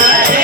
Yeah.